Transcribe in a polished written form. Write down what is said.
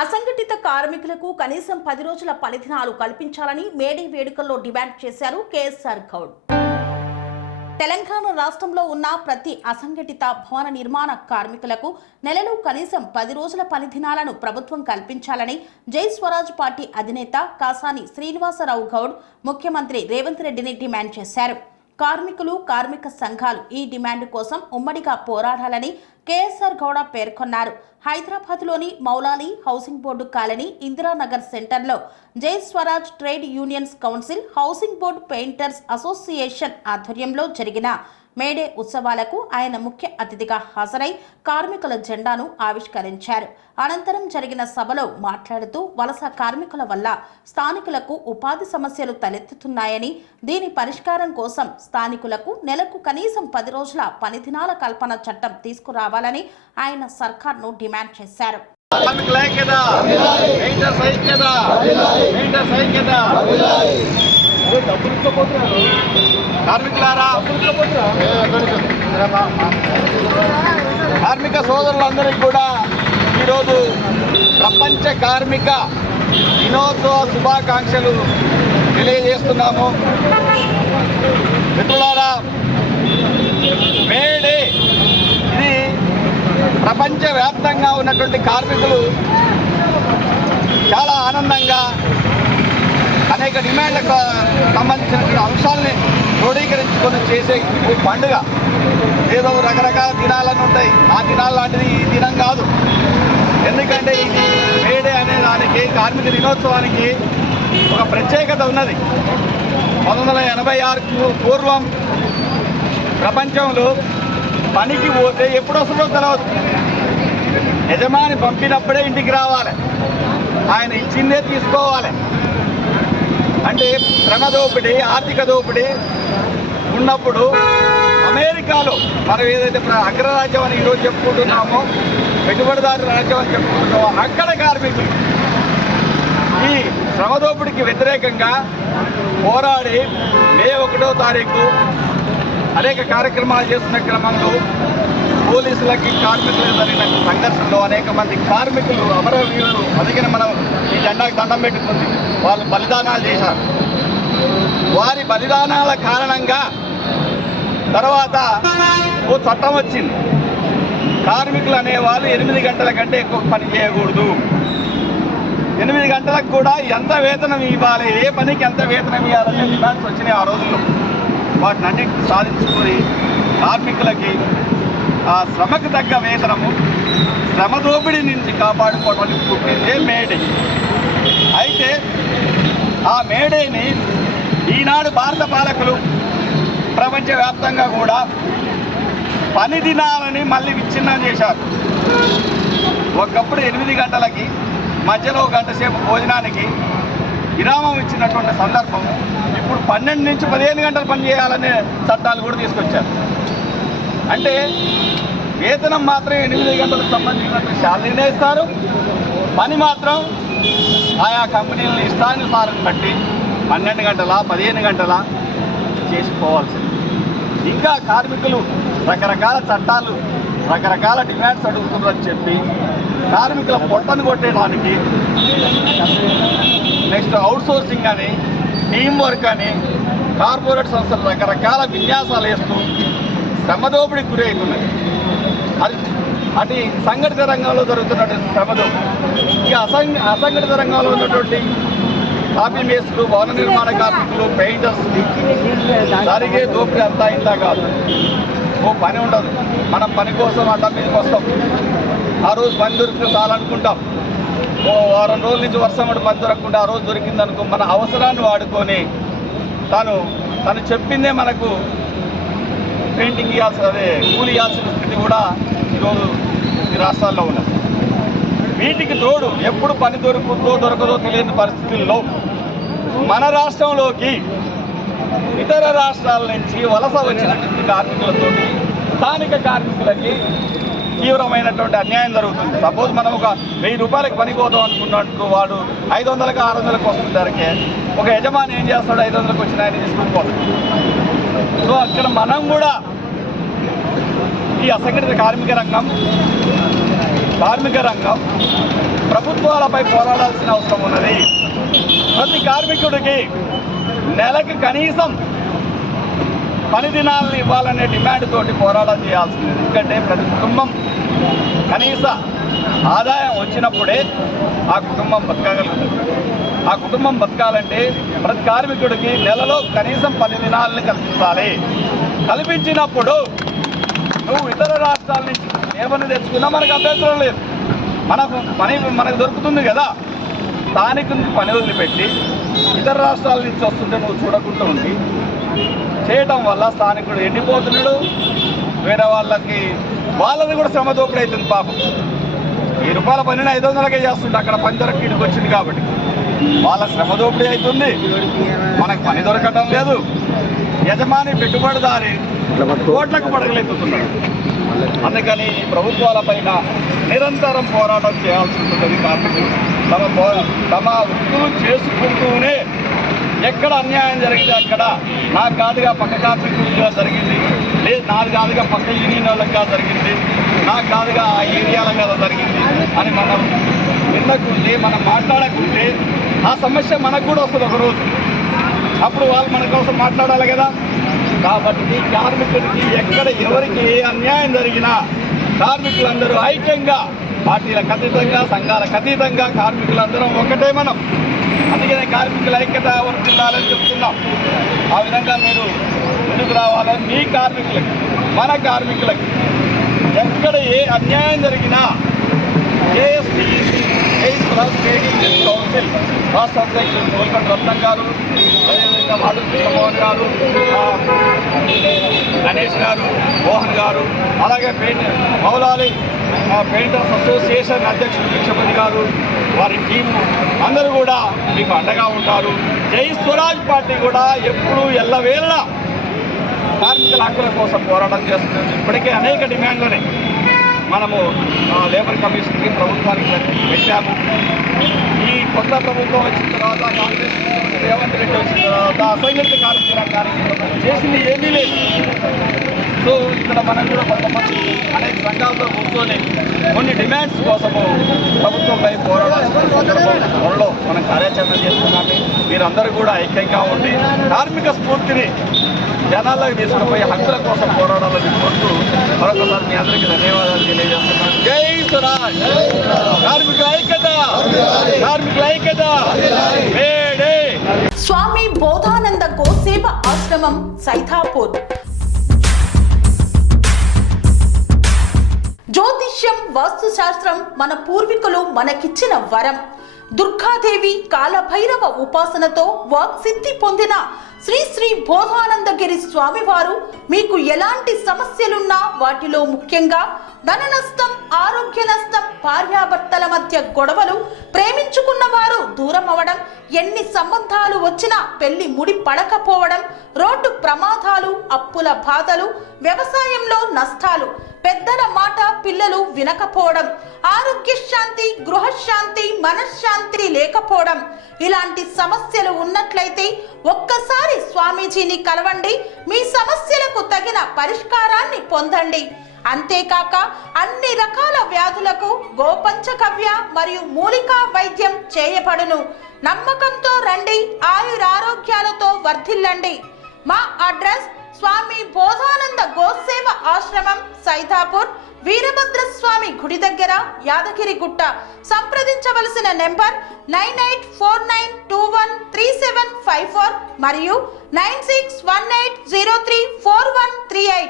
అసంఘటిత కార్మికులకు కనీసం 10 రోజుల పనిదినాలు కల్పించాలని మేడే వేడుకల్లో డిమాండ్ చేశారు కేఎస్ఆర్ గౌడ్. తెలంగాణ రాష్ట్రంలో ఉన్న ప్రతి అసంఘటిత భవన నిర్మాణ కార్మికులకు నెలలో కనీసం 10 రోజుల పనిదినాలను ప్రభుత్వం కల్పించాలని జై స్వరాజ్ పార్టీ అధినేత కాసాని శ్రీనివాసరావు గౌడ్ ముఖ్యమంత్రి రేవంత్ రెడ్డిని డిమాండ్ చేశారు. కార్మికులు, కార్మిక సంఘాలు ఈ డిమాండ్ కోసం ఉమ్మడిగా పోరాడాలని కేఎస్ఆర్ గౌడ పేర్కొన్నారు. హైదరాబాద్లోని Moula Ali housing board colony Indiranagar సెంటర్లో జై Swaraj trade unions council, housing board painters association ఆధ్వర్యంలో జరిగిన మేడే ఉత్సవాలకు ఆయన ముఖ్య అతిథిగా హాజరై కార్మికుల జెండాను ఆవిష్కరించారు. అనంతరం జరిగిన సభలో మాట్లాడుతూ వలస కార్మికుల వల్ల స్థానికులకు ఉపాధి సమస్యలు తలెత్తుతున్నాయని, దీని పరిష్కారం కోసం స్థానికులకు నెలకు కనీసం 10 రోజుల పనిదినాల కల్పన చట్టం తీసుకురావాలని ఆయన సర్కార్ను డిమాండ్ చేశారు. కార్మిక సోదరులందరికీ కూడా ఈరోజు ప్రపంచ కార్మిక దినోత్సవ శుభాకాంక్షలు తెలియజేస్తున్నాము. మిత్రులారా, మేడే ఇది ప్రపంచవ్యాప్తంగా ఉన్నటువంటి కార్మికులు చాలా ఆనందంగా అనేక డిమాండ్లకు సంబంధించినటువంటి అంశాలని క్రోడీకరించుకొని చేసే పండుగ. ఏదో రకరకాల దినాలను ఉంటాయి, ఆ దినాలు లాంటిది ఈ దినం కాదు. ఎందుకంటే ఇది మేడే అనే దానికి, కార్మిక దినోత్సవానికి ఒక ప్రత్యేకత ఉన్నది. 1986 పూర్వం ప్రపంచంలో పనికి పోతే ఎప్పుడు వస్తుందో తెలియదు. యజమాని పంపినప్పుడే ఇంటికి రావాలి, ఆయన ఇచ్చిందే తీసుకోవాలి. అంటే శ్రమ దోపిడీ, ఆర్థిక దోపిడీ ఉన్నప్పుడు అమెరికాలో మనం ఏదైతే అగ్రరాజ్యం అని ఈరోజు చెప్పుకుంటున్నామో, పెట్టుబడిదారు రాజ్యం అని చెప్పుకుంటున్నామో, అక్కడ కార్మికులు ఈ శ్రమ దోపిడీకి వ్యతిరేకంగా పోరాడి మే 1వ తారీఖు అనేక కార్యక్రమాలు చేస్తున్న క్రమంలో పోలీసులకి కార్మికులకు జరిగిన సంఘర్షణలో అనేక మంది కార్మికులు, అమరవీరులు అందుకని మనం ఈ జెండాకి దండం పెట్టుకుంది, వాళ్ళు బలిదానాలు చేశారు. వారి బలిదానాల కారణంగా తర్వాత ఓ చట్టం వచ్చింది. కార్మికులు అనేవాళ్ళు 8 గంటల కంటే ఎక్కువ పని చేయకూడదు. 8 గంటలకు కూడా ఎంత వేతనం ఇవ్వాలి, ఏ పనికి ఎంత వేతనం ఇవ్వాలనే డిమాండ్స్ వచ్చినాయి ఆ రోజుల్లో. వాటిని అన్నింటినీ సాధించుకొని కార్మికులకి ఆ శ్రమకు తగ్గ వేతనము, శ్రమ దోపిడీ నుంచి కాపాడుకోవడానికి పుట్టిందే మేడే. అయితే ఆ మేడేని ఈనాడు భారత పాలకులు ప్రపంచవ్యాప్తంగా కూడా పని దినాలని మళ్ళీ విచ్ఛిన్నం చేశారు. ఒకప్పుడు 8 గంటలకి మధ్యలో 1 గంట సేపు భోజనానికి విరామం ఇచ్చినటువంటి సందర్భము ఇప్పుడు 12 నుంచి 15 గంటలు పని చేయాలనే చట్టాలు కూడా తీసుకొచ్చారు. అంటే వేతనం మాత్రం 8 గంటలకు సంబంధించినటువంటి శాలరీనే ఇస్తారు, పని మాత్రం ఆయా కంపెనీలను ఇష్టానుసారం బట్టి 12 గంటల 15 గంటల చేసుకోవాల్సింది. ఇంకా కార్మికులు రకరకాల చట్టాలు, రకరకాల డిమాండ్స్ అడుగుతున్నారని చెప్పి కార్మికుల పొట్టను కొట్టేయడానికి నెక్స్ట్ అవుట్సోర్సింగ్ అని, టీమ్ వర్క్ అని, కార్పొరేట్ సంస్థలు రకరకాల విన్యాసాలు వేస్తూ శ్రమ దోపిడీకి గురవుతున్నది. అది అటు సంఘటిత రంగంలో జరుగుతున్నటువంటి శ్రమ దోపిడీ. ఇక అసంఘటిత రంగంలో ఉన్నటువంటి కాపీ మేస్టులు, భవన నిర్మాణ కార్మికులు, పెయింటర్స్ జరిగే దోపిడీ అంతా ఇంత కాదు. ఓ పని ఉండదు, మనం పని కోసం అడ్డం మీదకి వస్తాం. ఆ రోజు పని దొరికితే చాలనుకుంటాం. ఓ వారం రోజుల నుంచి వర్షం పని దొరకకుండా ఆ రోజు దొరికిందనుకో మన అవసరాన్ని వాడుకొని తను చెప్పిందే మనకు పెయింటింగ్ ఇవ్వాల్సిన, అదే కూలి ఇవ్వాల్సిన స్థితి కూడా ఈరోజు ఈ రాష్ట్రాల్లో ఉన్నది. వీటికి తోడు ఎప్పుడు పని దొరకదో తెలియని పరిస్థితుల్లో మన రాష్ట్రంలోకి ఇతర రాష్ట్రాల నుంచి వలస వచ్చినటువంటి కార్మికులతో స్థానిక కార్మికులకి తీవ్రమైనటువంటి అన్యాయం జరుగుతుంది. సపోజ్ మనం ఒక 1000 రూపాయలకు పని పోదాం అనుకున్నట్టు వాడు 500కి 600కి వస్తుందరికే ఒక యజమాని ఏం చేస్తాడు, 500కి వచ్చిన ఆయన తీసుకుని పోతాడు. సో అక్కడ మనం కూడా ఈ అసంఘటిత కార్మిక రంగం కార్మిక రంగం ప్రభుత్వాలపై పోరాడాల్సిన అవసరం ఉన్నది. ప్రతి కార్మికుడికి నెలకు కనీసం 10 దినాలను ఇవ్వాలనే డిమాండ్ తోటి పోరాటం చేయాల్సింది. ఎందుకంటే ప్రతి కుటుంబం కనీస ఆదాయం వచ్చినప్పుడే ఆ కుటుంబం బతకగలుగుతుంది. ఆ కుటుంబం బతకాలంటే ప్రతి కార్మికుడికి నెలలో కనీసం 10 దినాలను కల్పించాలి. కల్పించినప్పుడు నువ్వు ఇతర రాష్ట్రాల నుంచి ఏమని తెచ్చుకున్నా మనకు అభ్యంతరం లేదు. మనకు దొరుకుతుంది కదా. స్థానికునికి పని వదిలిపెట్టి ఇతర రాష్ట్రాల నుంచి వస్తుంటే నువ్వు చూడకుండా ఉంది చేయటం వల్ల స్థానికుడు ఎండిపోతున్నాడు. వేరే వాళ్ళది కూడా శ్రమ దోపిడీ అవుతుంది. పాపం 1000 రూపాయల పనిని 500కే చేస్తుంటే అక్కడ పని దొరక ఇటుకు వచ్చింది కాబట్టి వాళ్ళ శ్రమ దోపిడీ అవుతుంది. మనకు పని దొరకటం లేదు. యజమాని పెట్టుబడిదారి కోట్లకు పడగలెత్తుతున్నాడు. అందుకని ప్రభుత్వాలపైన నిరంతరం పోరాటం చేయాల్సి ఉంటుంది. కార్మికులు తమ వృత్తులు చేసుకుంటూనే ఎక్కడ అన్యాయం జరిగితే అక్కడ నాకు కాదుగా పక్క కార్మికులుగా జరిగింది, లేదు నాది కాదుగా పక్క యూనియన్ వాళ్ళగా జరిగింది, నాకు కాదుగా ఆ ఏరియాల మీద జరిగింది అని మనం వినకుంటే, మనం మాట్లాడకుంటే ఆ సమస్య మనకు కూడా వస్తుంది ఒకరోజు. అప్పుడు వాళ్ళు మన కోసం మాట్లాడాలి కదా. కాబట్టి కార్మికుడికి ఎక్కడ ఎవరికి ఏ అన్యాయం జరిగినా కార్మికులందరూ ఐక్యంగా, పార్టీలకు అతీతంగా, సంఘాలకు అతీతంగా కార్మికులందరం ఒకటే మనం. అందుకనే కార్మికుల ఐక్యత వర్తిల్లాలని చెప్తున్నాం. ఆ విధంగా మీరు ముందుకు రావాలని మీ కార్మికులకి, మన కార్మికులకి ఎక్కడ ఏ అన్యాయం జరిగినా ఏఎస్టీఈసీ ట్రేడింగ్ కౌన్సిల్ రాష్ట్ర అధ్యక్షులు కోల్కండ రత్నం గారు, అదేవిధంగా మాడు కృష్ణమోహన్ గారు, గణేష్ గారు, మోహన్ గారు, అలాగే మౌలాలి పెయింటర్స్ అసోసియేషన్ అధ్యక్షుడు భిక్షపతి గారు, వారి టీము అందరూ కూడా మీకు అండగా ఉంటారు. జై స్వరాజ్ పార్టీ కూడా ఎప్పుడూ ఎల్లవేళ కార్మికుల హక్కుల కోసం పోరాటం చేస్తుంది. ఇప్పటికే అనేక డిమాండ్లని మనము లేబర్ కమిషన్కి, ప్రభుత్వానికి పెట్టాము. ఈ కొత్త ప్రభుత్వం వచ్చిన తర్వాత, కాంగ్రెస్ రేవంత్ రెడ్డి వచ్చిన తర్వాత అసంఘటిత కార్మికులు చేసింది ఏమీ లేదు. సో ఇక్కడ మనం కూడా కొంతమంది అనేక సంఘాలతో కూర్చొని కొన్ని డిమాండ్స్ కోసము ప్రభుత్వంపై పోరాడాల్సిన త్వరలో మనం కార్యాచరణ చేస్తున్నాము. మీరందరూ కూడా ఐక్యంగా ఉండి కార్మిక స్ఫూర్తిని జనాల్లోకి తీసుకుపోయి హక్కుల కోసం పోరాడాలని కోరుతూ మరొకసారి మీ అందరికీ ధన్యవాదాలు తెలియజేస్తున్నాను. జై స్వరాజ్! కార్మికుల ఐక్యత! కార్మికుల ఐక్యత! స్వామి బోధానంద గోసేవ ఆశ్రమం, సైథాపూర్. జ్యోతిష్యం, వాస్తుశాస్త్రం మన పూర్వీకులు మనకిచ్చిన వరం. దుర్గాదేవి, కాలభైరవ ఉపాసనతో వాక్సిద్ధి పొందిన శ్రీ శ్రీ బోధానందగిరి స్వామివారు మీకు ఎలాంటి సమస్యలున్నా, వాటిలో ముఖ్యంగా ధన నష్టం, ఆరోగ్య నష్టం, భార్యాభర్తల మధ్య గొడవలు, ప్రేమించుకున్న వారు దూరం అవడం, ఎన్ని సంబంధాలు వచ్చినా పెళ్లి ముడి పడకపోవడం, రోడ్డు ప్రమాదాలు, అప్పుల బాధలు, వ్యవసాయంలో నష్టాలు, పెద్దల మాట పిల్లలు వినకపోవడం, ఆరోగ్య శాంతి, గృహశాంతి, మనశ్శాంతి లేకపోవడం, ఇలాంటి సమస్యలు ఉన్నట్లయితే ఒక్కసారి స్వామీజీని కలవండి. మీ సమస్యలకు తగిన పరిష్కారాన్ని పొందండి. అంతేకాక అన్ని రకాల వ్యాధులకు గోపంచగవ్య మరియు మూలికా వైద్యం చేయబడును. నమ్మకంతో రండి, ఆయురారోగ్యాలతో వర్ధిల్లండి. మా అడ్రస్ స్వామి బోధానంద గోసేవ ఆశ్రమం, సైథాపూర్, వీరభద్రస్వామి గుడి దగ్గర, యాదగిరిగుట్ట. సంప్రదించవలసిన నెంబర్ 9849213754 మరియు 9618034138.